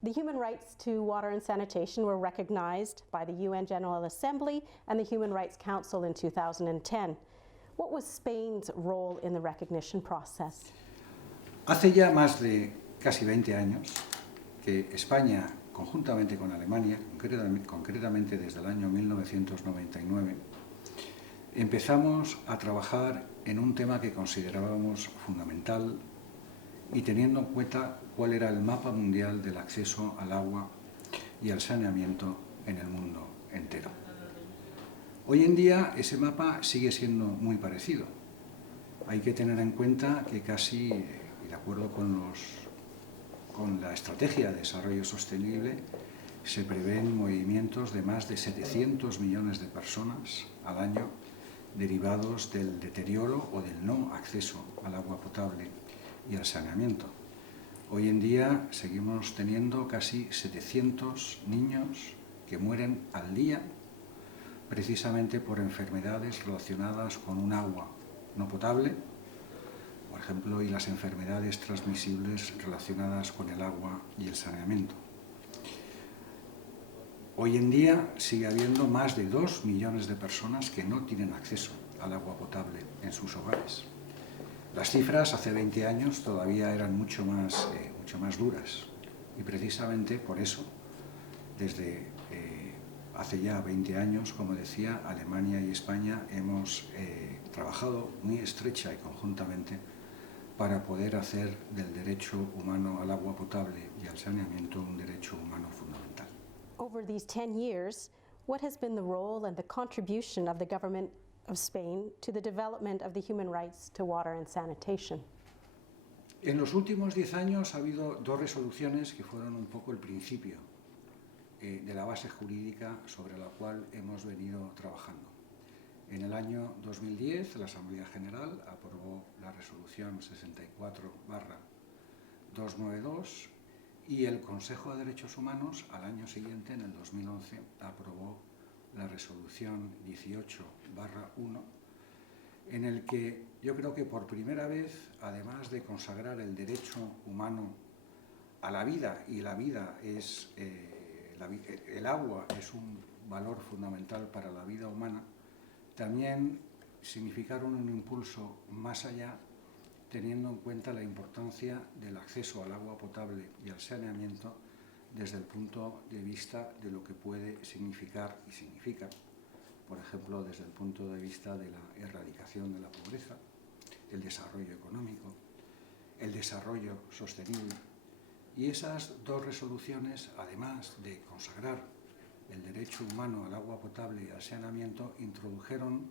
The human rights to water and sanitation were recognized by the UN General Assembly and the Human Rights Council in 2010. What was Spain's role in the recognition process? Hace ya más de casi 20 años que España, conjuntamente con Alemania, concretamente desde el año 1999, empezamos a trabajar en un tema que considerábamos fundamental y teniendo en cuenta cuál era el mapa mundial del acceso al agua y al saneamiento en el mundo entero. Hoy en día ese mapa sigue siendo muy parecido. Hay que tener en cuenta que casi, de acuerdo con la Estrategia de Desarrollo Sostenible, se prevén movimientos de más de 700 millones de personas al año derivados del deterioro o del no acceso al agua potable y al saneamiento. Hoy en día seguimos teniendo casi 700 niños que mueren al día precisamente por enfermedades relacionadas con un agua no potable, por ejemplo, y las enfermedades transmisibles relacionadas con el agua y el saneamiento. Hoy en día sigue habiendo más de 2 millones de personas que no tienen acceso al agua potable en sus hogares. Las cifras hace 20 años todavía eran mucho más duras y precisamente por eso, desde hace ya 20 años, como decía, Alemania y España hemos trabajado muy estrecha y conjuntamente para poder hacer del derecho humano al agua potable y al saneamiento un derecho humano fundamental. Over these 10 years, what has been the role and the contribution of the government of Spain to the development of the human rights to water and sanitation? En los últimos 10 años ha habido 2 resoluciones que fueron un poco el principio de la base jurídica sobre la cual hemos venido trabajando. En el año 2010, la Asamblea General aprobó la resolución 64/292 y el Consejo de Derechos Humanos, al año siguiente, en el 2011, aprobó la resolución 18/1, en el que yo creo que por primera vez, además de consagrar el derecho humano a la vida, y la vida es, el agua es un valor fundamental para la vida humana, también significaron un impulso más allá, teniendo en cuenta la importancia del acceso al agua potable y al saneamiento desde el punto de vista de lo que puede significar y significa, por ejemplo, desde el punto de vista de la erradicación de la pobreza, el desarrollo económico, el desarrollo sostenible. Y esas 2 resoluciones, además de consagrar el derecho humano al agua potable y al saneamiento, introdujeron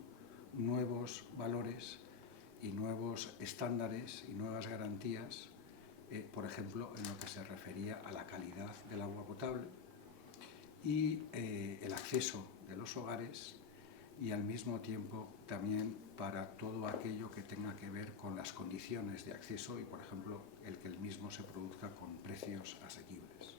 nuevos valores y nuevos estándares y nuevas garantías, por ejemplo, en lo que se refería a la calidad del agua potable y el acceso de los hogares, y al mismo tiempo también para todo aquello que tenga que ver con las condiciones de acceso y, por ejemplo, el que el mismo se produzca con precios asequibles.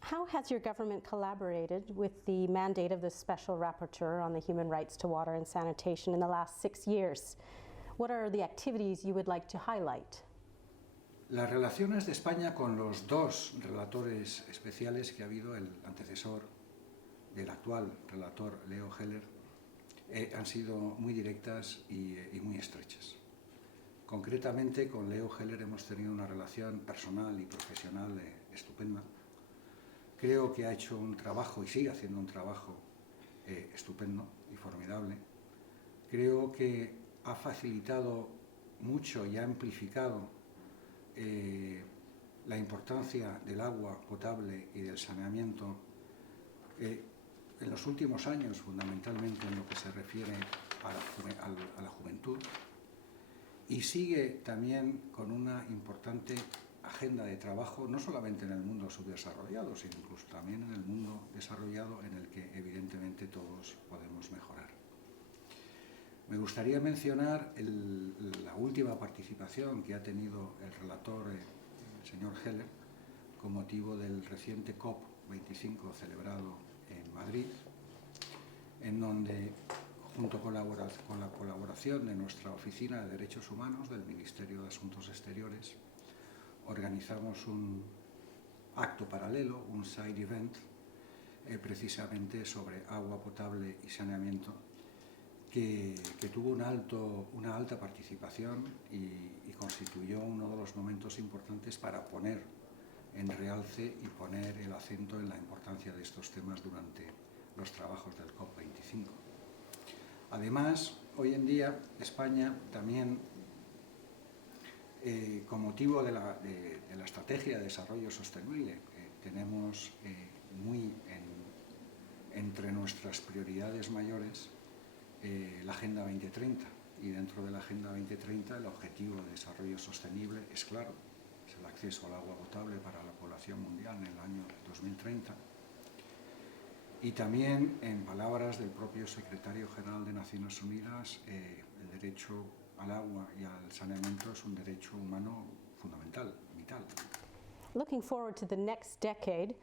How has your government collaborated with the mandate of the Special Rapporteur on the Human Rights to Water and Sanitation in the last 6 years? What are the activities you would like to highlight? Las relaciones de España con los 2 relatores especiales que ha habido, el antecesor del actual relator, Leo Heller, han sido muy directas y muy estrechas. Concretamente, con Leo Heller hemos tenido una relación personal y profesional estupenda. Creo que ha hecho un trabajo y sigue haciendo un trabajo estupendo y formidable. Creo que ha facilitado mucho y ha amplificado la importancia del agua potable y del saneamiento en los últimos años, fundamentalmente en lo que se refiere a la juventud, y sigue también con una importante agenda de trabajo, no solamente en el mundo subdesarrollado, sino incluso también en el mundo desarrollado, en el que evidentemente todos podemos mejorar. Me gustaría mencionar la última participación que ha tenido el relator, el señor Heller, con motivo del reciente COP25 celebrado en Madrid, en donde, junto con la colaboración de nuestra Oficina de Derechos Humanos del Ministerio de Asuntos Exteriores, organizamos un acto paralelo, un side event, precisamente sobre agua potable y saneamiento, que tuvo una alta participación y constituyó uno de los momentos importantes para poner en realce y poner el acento en la importancia de estos temas durante los trabajos del COP25. Además, hoy en día España también, con motivo de la estrategia de desarrollo sostenible, tenemos muy entre nuestras prioridades mayores la Agenda 2030, y dentro de la Agenda 2030 el objetivo de desarrollo sostenible es claro, es el acceso al agua potable para la población mundial en el año 2030. Y también, en palabras del propio secretario general de Naciones Unidas, el derecho al agua y al saneamiento es un derecho humano fundamental, vital. Looking forward to the next decade,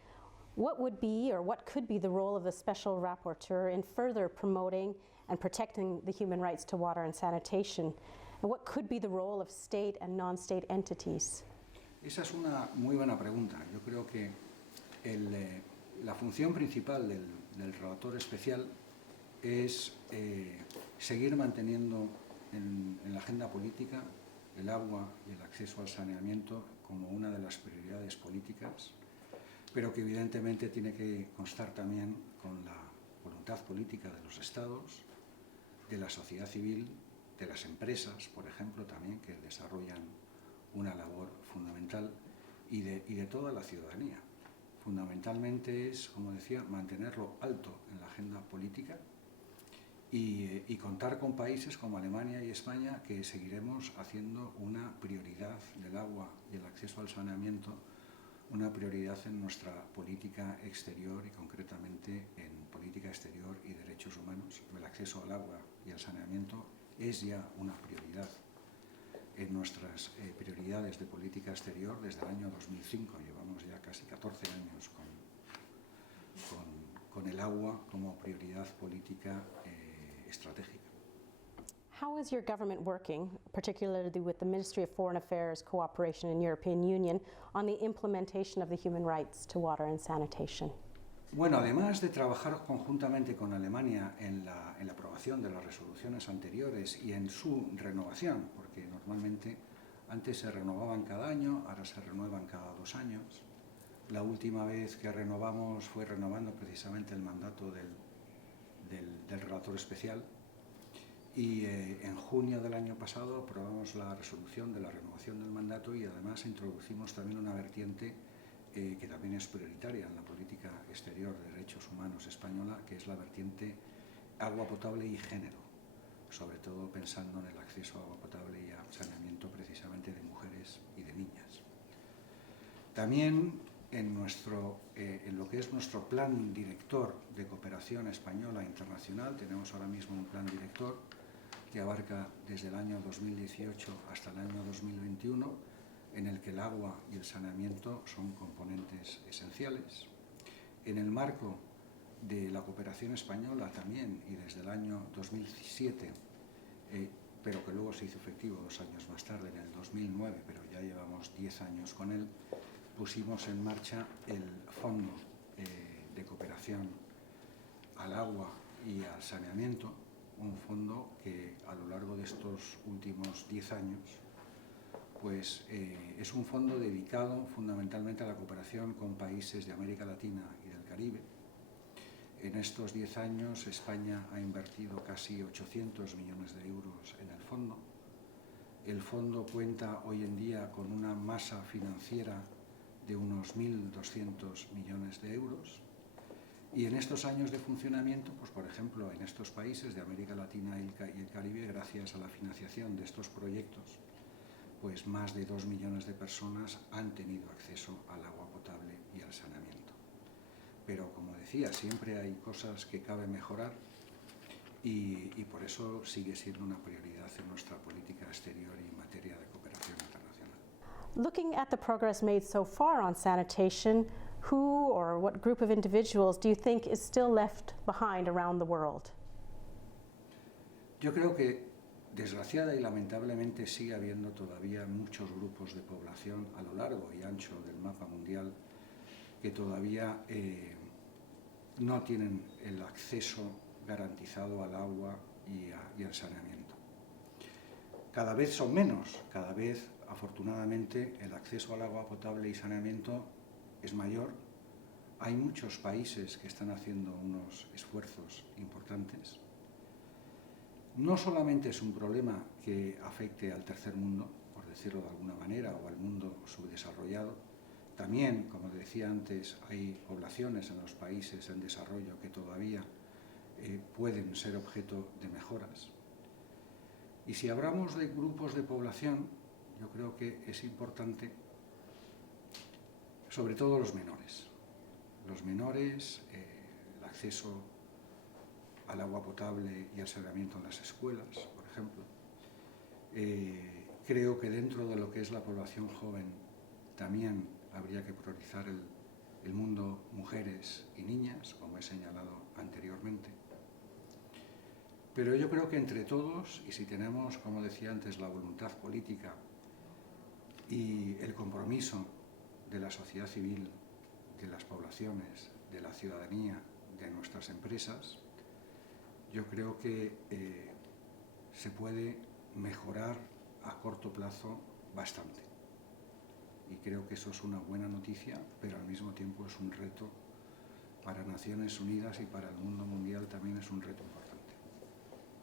what would be or what could be the role of the Special Rapporteur in further promoting and protecting the human rights to water and sanitation? And what could be the role of state and non-state entities? Esa es una muy buena pregunta. Yo creo que la función principal del relator especial es seguir manteniendo en la agenda política el agua y el acceso al saneamiento como una de las prioridades políticas, pero que evidentemente tiene que constar también con la voluntad política de los Estados, de la sociedad civil, de las empresas, por ejemplo, también, que desarrollan una labor fundamental, y de toda la ciudadanía. Fundamentalmente es, como decía, mantenerlo alto en la agenda política y contar con países como Alemania y España, que seguiremos haciendo una prioridad del agua y el acceso al saneamiento, una prioridad en nuestra política exterior, y concretamente en política exterior y derechos humanos. El acceso al agua y al saneamiento es ya una prioridad en nuestras prioridades de política exterior desde el año 2005. Llevamos ya casi 14 años con el agua como prioridad política estratégica. How is your government working, particularly with the Ministry of Foreign Affairs, Cooperation and European Union, on the implementation of the human rights to water and sanitation? Bueno, además de trabajar conjuntamente con Alemania en la aprobación de las resoluciones anteriores y en su renovación, porque normalmente antes se renovaban cada año, ahora se renuevan cada 2 años. La última vez que renovamos fue renovando precisamente el mandato del relator especial, y en junio del año pasado aprobamos la resolución de la renovación del mandato, y además introducimos también una vertiente que también es prioritaria en la política exterior de derechos humanos española, que es la vertiente agua potable y género, sobre todo pensando en el acceso a agua potable y a saneamiento precisamente de mujeres y de niñas. También en lo que es nuestro plan director de cooperación española e internacional, tenemos ahora mismo un plan director que abarca desde el año 2018 hasta el año 2021, en el que el agua y el saneamiento son componentes esenciales. En el marco de la cooperación española también, y desde el año 2007, pero que luego se hizo efectivo 2 años más tarde, en el 2009, pero ya llevamos 10 años con él, pusimos en marcha el Fondo de Cooperación al Agua y al Saneamiento, un fondo que a lo largo de estos últimos 10 años pues, es un fondo dedicado fundamentalmente a la cooperación con países de América Latina y del Caribe. En estos 10 años España ha invertido casi 800 millones de euros en el fondo. El fondo cuenta hoy en día con una masa financiera de unos 1.200 millones de euros. Y en estos años de funcionamiento, pues por ejemplo, en estos países de América Latina y el Caribe, gracias a la financiación de estos proyectos, pues más de 2 millones de personas han tenido acceso al agua potable y al saneamiento. Pero, como decía, siempre hay cosas que cabe mejorar, y por eso sigue siendo una prioridad en nuestra política exterior y en materia de cooperación internacional. Looking at the progress made so far on sanitation, who or what group of individuals do you think is still left behind around the world? Yo creo que, desgraciada y lamentablemente, sigue habiendo todavía muchos grupos de población a lo largo y ancho del mapa mundial que todavía no tienen el acceso garantizado al agua y al saneamiento. Cada vez son menos, cada vez, afortunadamente, el acceso al agua potable y saneamiento es mayor. Hay muchos países que están haciendo unos esfuerzos importantes. No solamente es un problema que afecte al tercer mundo, por decirlo de alguna manera, o al mundo subdesarrollado. También, como decía antes, hay poblaciones en los países en desarrollo que todavía pueden ser objeto de mejoras. Y si hablamos de grupos de población, yo creo que es importante, sobre todo los menores. Los menores, el acceso al agua potable y al saneamiento en las escuelas, por ejemplo. Creo que dentro de lo que es la población joven también habría que priorizar el mundo mujeres y niñas, como he señalado anteriormente. Pero yo creo que entre todos, y si tenemos, como decía antes, la voluntad política y el compromiso de la sociedad civil, de las poblaciones, de la ciudadanía, de nuestras empresas, yo creo que se puede mejorar a corto plazo bastante. Y creo que eso es una buena noticia, pero al mismo tiempo es un reto para Naciones Unidas y para el mundo mundial también es un reto importante.